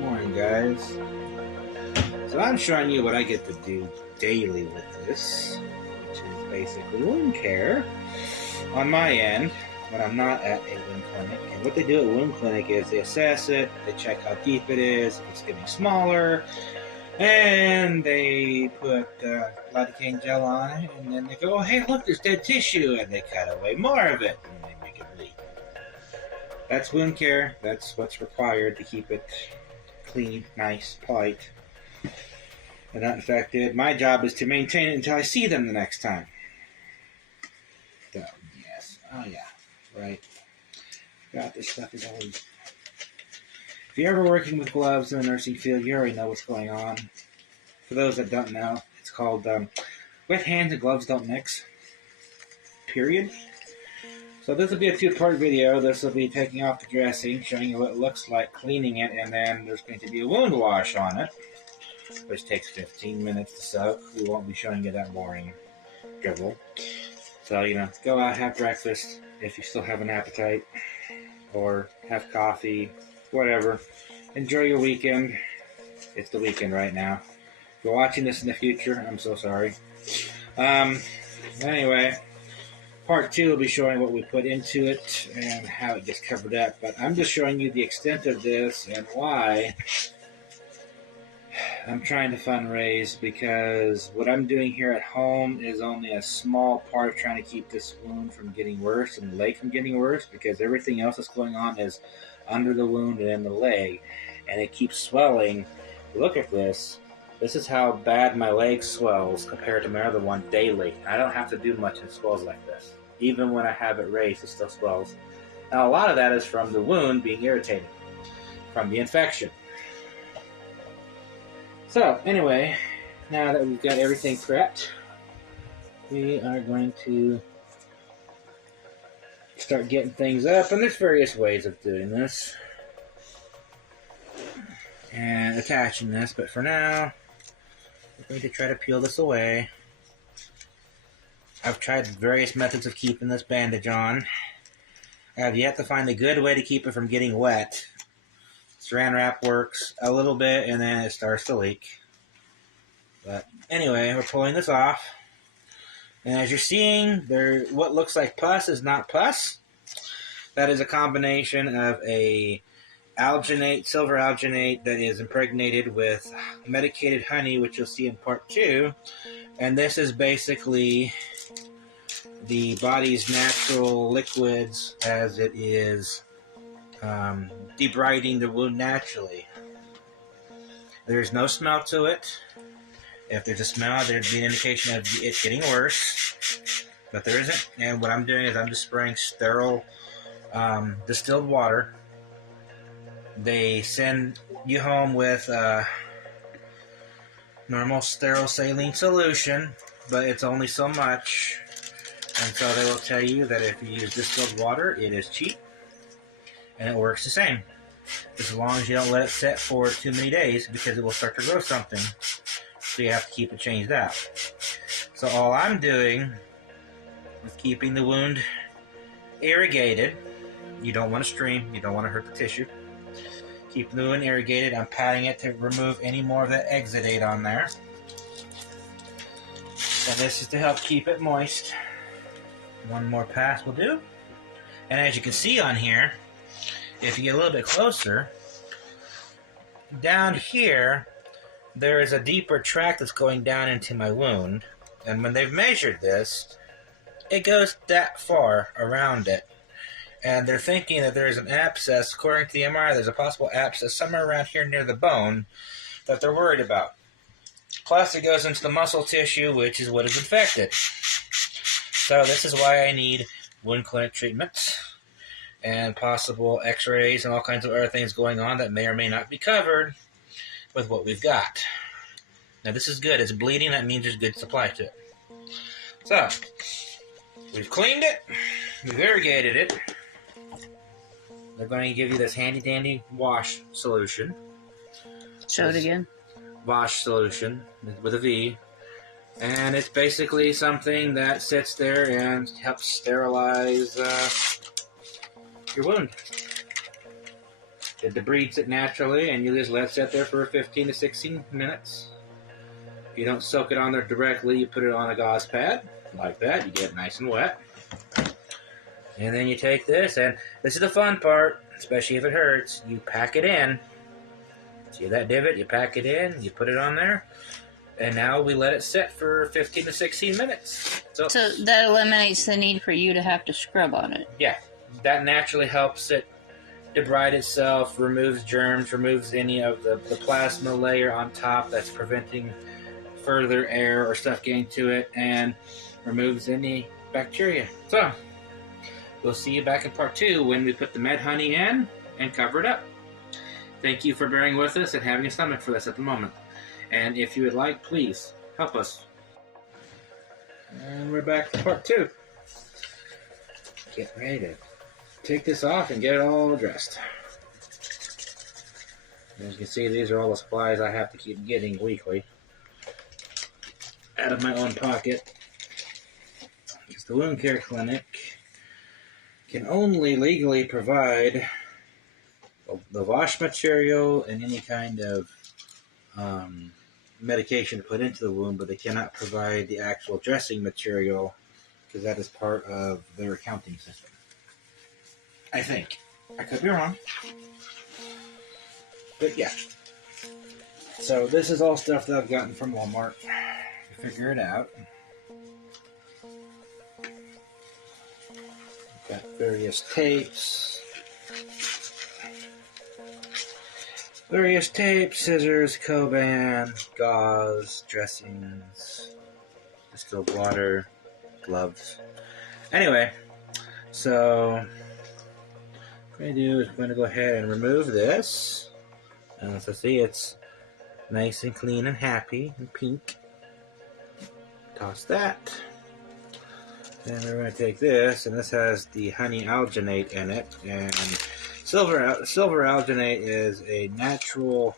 Morning, guys. So I'm showing you what I get to do daily with this, which is basically wound care on my end when I'm not at a wound clinic. And what they do at wound clinic is they assess it, they check how deep it is, if it's getting smaller, and they put lidocaine gel on it, and then they go, oh, hey, look, there's dead tissue, and they cut away more of it, and they make it bleed. That's wound care. That's what's required to keep it clean, nice, polite, and not infected. My job is to maintain it until I see them the next time. So, yes. Oh, yeah. Right. God, this stuff is always... If you're ever working with gloves in the nursing field, you already know what's going on. For those that don't know, it's called wet hands and gloves don't mix. Period. So this will be a two-part video. This will be taking off the dressing, showing you what it looks like, cleaning it, and then there's going to be a wound wash on it, which takes 15 minutes to soak. We won't be showing you that boring dribble. So, go out, have breakfast if you still have an appetite, or have coffee, whatever. Enjoy your weekend. It's the weekend right now. If you're watching this in the future, I'm so sorry. Anyway, part 2 will be showing what we put into it and how it gets covered up. But I'm just showing you the extent of this and why I'm trying to fundraise, because what I'm doing here at home is only a small part of trying to keep this wound from getting worse and the leg from getting worse, because everything else that's going on is under the wound and in the leg, and it keeps swelling. Look at this. This is how bad my leg swells compared to my other one daily. I don't have to do much and it swells like this. Even when I have it raised, it still swells. Now, a lot of that is from the wound being irritated from the infection. So, anyway, now that we've got everything prepped, we are going to start getting things up. And there's various ways of doing this and attaching this, but for now, we're going to try to peel this away. I've tried various methods of keeping this bandage on. I have yet to find a good way to keep it from getting wet. Saran wrap works a little bit, and then it starts to leak. But anyway, we're pulling this off. And as you're seeing, what looks like pus is not pus. That is a combination of a silver alginate that is impregnated with medicated honey, which you'll see in part 2. And this is basically the body's natural liquids as it is debriding the wound naturally. There's no smell to it. If there's a smell, there'd be an indication of it getting worse, but there isn't. And what I'm doing is I'm just spraying sterile distilled water. They send you home with normal sterile saline solution, but it's only so much. And so they will tell you that if you use distilled water, it is cheap and it works the same, as long as you don't let it set for too many days, because it will start to grow something. So you have to keep it changed out. So all I'm doing is keeping the wound irrigated. You don't want to stream. You don't want to hurt the tissue. Keep the wound irrigated. I'm patting it to remove any more of that exudate on there. And this is to help keep it moist. One more pass will do. And as you can see on here, if you get a little bit closer, down here, there is a deeper track that's going down into my wound, and when they've measured this, it goes that far around it. And they're thinking that there's an abscess. According to the MRI, there's a possible abscess somewhere around here near the bone that they're worried about. Plus, it goes into the muscle tissue, which is what is infected. So this is why I need wound clinic treatments and possible x-rays and all kinds of other things going on that may or may not be covered with what we've got. Now this is good. It's bleeding. That means there's good supply to it. So, we've cleaned it. We've irrigated it. They're going to give you this handy-dandy wash solution. Show it again. Wash solution with a V. And it's basically something that sits there and helps sterilize your wound. It debrides it naturally, and you just let it sit there for 15 to 16 minutes. If you don't soak it on there directly, you put it on a gauze pad, like that. You get it nice and wet. And then you take this, and this is the fun part, especially if it hurts. You pack it in. See that divot? You pack it in, you put it on there, and now we let it sit for 15 to 16 minutes. So that eliminates the need for you to have to scrub on it. Yeah, that naturally helps it debride itself, removes germs, removes any of the plasma layer on top that's preventing further air or stuff getting to it, and removes any bacteria. So, we'll see you back in part 2 when we put the med honey in and cover it up. Thank you for bearing with us and having a stomach for this at the moment. And if you would like, please help us. And we're back to part 2. Get ready to take this off and get it all dressed. As you can see, these are all the supplies I have to keep getting weekly out of my own pocket. Because the wound care clinic can only legally provide the wash material and any kind of medication to put into the wound, but they cannot provide the actual dressing material because that is part of their accounting system. I think. I could be wrong. But yeah. So this is all stuff that I've gotten from Walmart to figure it out. Got various tapes. Scissors, Coban, gauze, dressings, distilled water, gloves. Anyway, so what I'm going to do is I'm going to go ahead and remove this. And as I see, it's nice and clean and happy and pink. Toss that. Then we're going to take this, and this has the honey alginate in it. And silver alginate is a natural,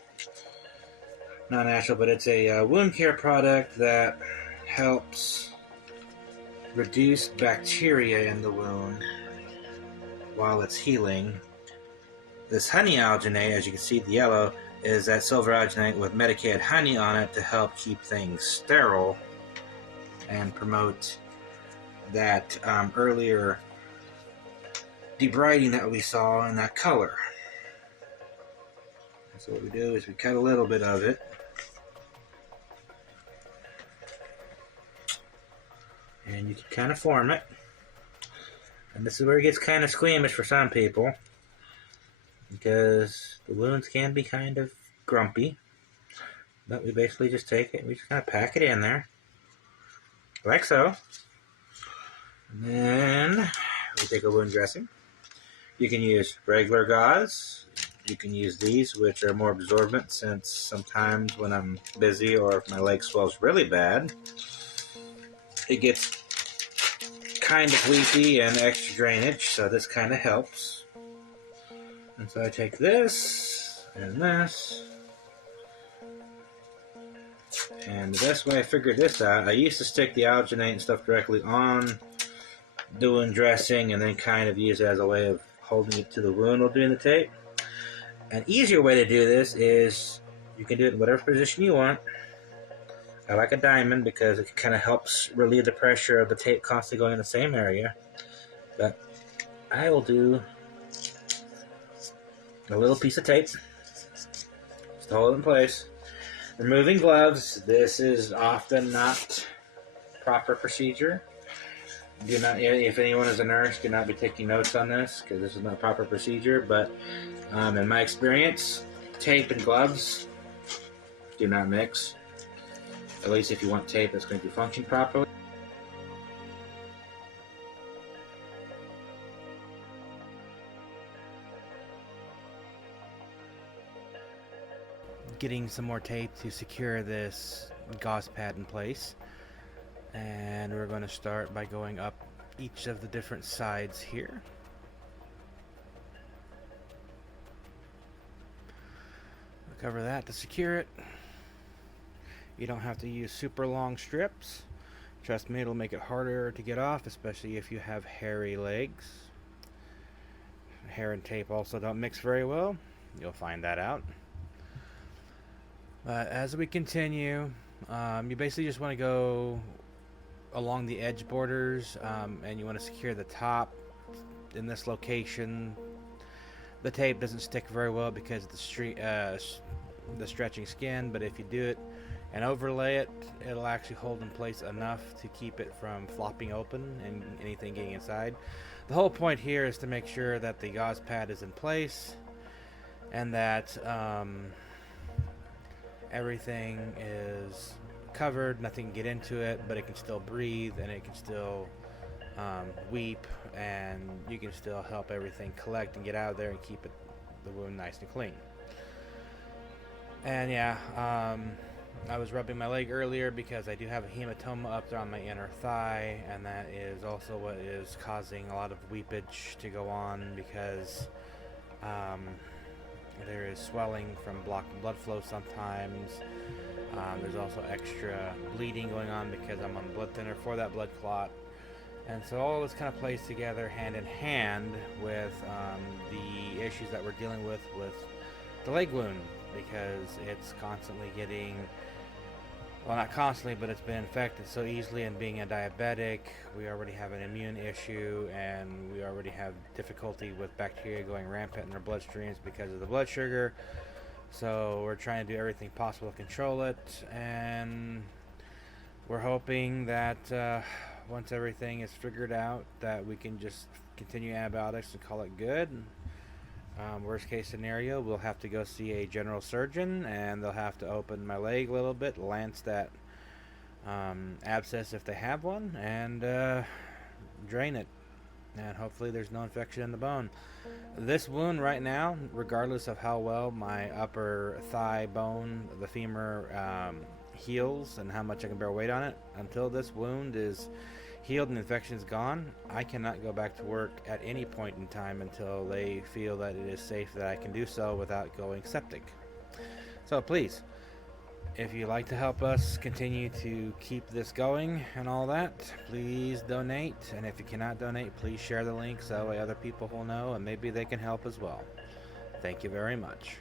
not natural, but it's a wound care product that helps reduce bacteria in the wound while it's healing. This honey alginate, as you can see, the yellow, is that silver alginate with medicated honey on it to help keep things sterile and promote that earlier debriding that we saw in that color. So what we do is we cut a little bit of it, and you can kind of form it. And this is where it gets kind of squeamish for some people, because the wounds can be kind of grumpy. But we basically just take it and we just kind of pack it in there, like so. And then we take a wound dressing. You can use regular gauze. You can use these, which are more absorbent, since sometimes when I'm busy or if my leg swells really bad, it gets kind of weepy and extra drainage, so this kind of helps. And so I take this and this. And the best way I figured this out, I used to stick the alginate and stuff directly on doing dressing and then kind of use it as a way of holding it to the wound while doing the tape. An easier way to do this is you can do it in whatever position you want. I like a diamond because it kind of helps relieve the pressure of the tape constantly going in the same area. But I will do a little piece of tape just to hold it in place. Removing gloves. This is often not proper procedure. Do not, if anyone is a nurse, do not be taking notes on this because this is not proper procedure. But in my experience, tape and gloves do not mix. At least if you want tape that's going to function properly. Getting some more tape to secure this gauze pad in place. And we're going to start by going up each of the different sides here. We'll cover that to secure it. You don't have to use super long strips. Trust me, it'll make it harder to get off, especially if you have hairy legs. Hair and tape also don't mix very well. You'll find that out. But as we continue, you basically just want to go along the edge borders, and you want to secure the top in this location. The tape doesn't stick very well because of the stretching skin, but if you do it and overlay it, it'll actually hold in place enough to keep it from flopping open and anything getting inside. The whole point here is to make sure that the gauze pad is in place and that everything is covered, nothing can get into it, but it can still breathe and it can still weep, and you can still help everything collect and get out of there and keep the wound nice and clean. And yeah, I was rubbing my leg earlier because I do have a hematoma up there on my inner thigh, and that is also what is causing a lot of weepage to go on because there is swelling from blocking blood flow sometimes. There's also extra bleeding going on because I'm on blood thinner for that blood clot. And so all this kind of plays together hand in hand with the issues that we're dealing with the leg wound, because it's constantly getting, well, not constantly, but it's been infected so easily, and being a diabetic, we already have an immune issue, and we already have difficulty with bacteria going rampant in our bloodstreams because of the blood sugar. So we're trying to do everything possible to control it, and we're hoping that once everything is figured out, that we can just continue antibiotics and call it good. Worst case scenario, we'll have to go see a general surgeon, and they'll have to open my leg a little bit, lance that abscess if they have one, and drain it. And hopefully there's no infection in the bone. This wound right now, regardless of how well my upper thigh bone, the femur, heals and how much I can bear weight on it, until this wound is healed and the infection is gone, I cannot go back to work at any point in time until they feel that it is safe that I can do so without going septic. So please, if you'd like to help us continue to keep this going and all that, please donate. And if you cannot donate, please share the link so other people will know and maybe they can help as well. Thank you very much.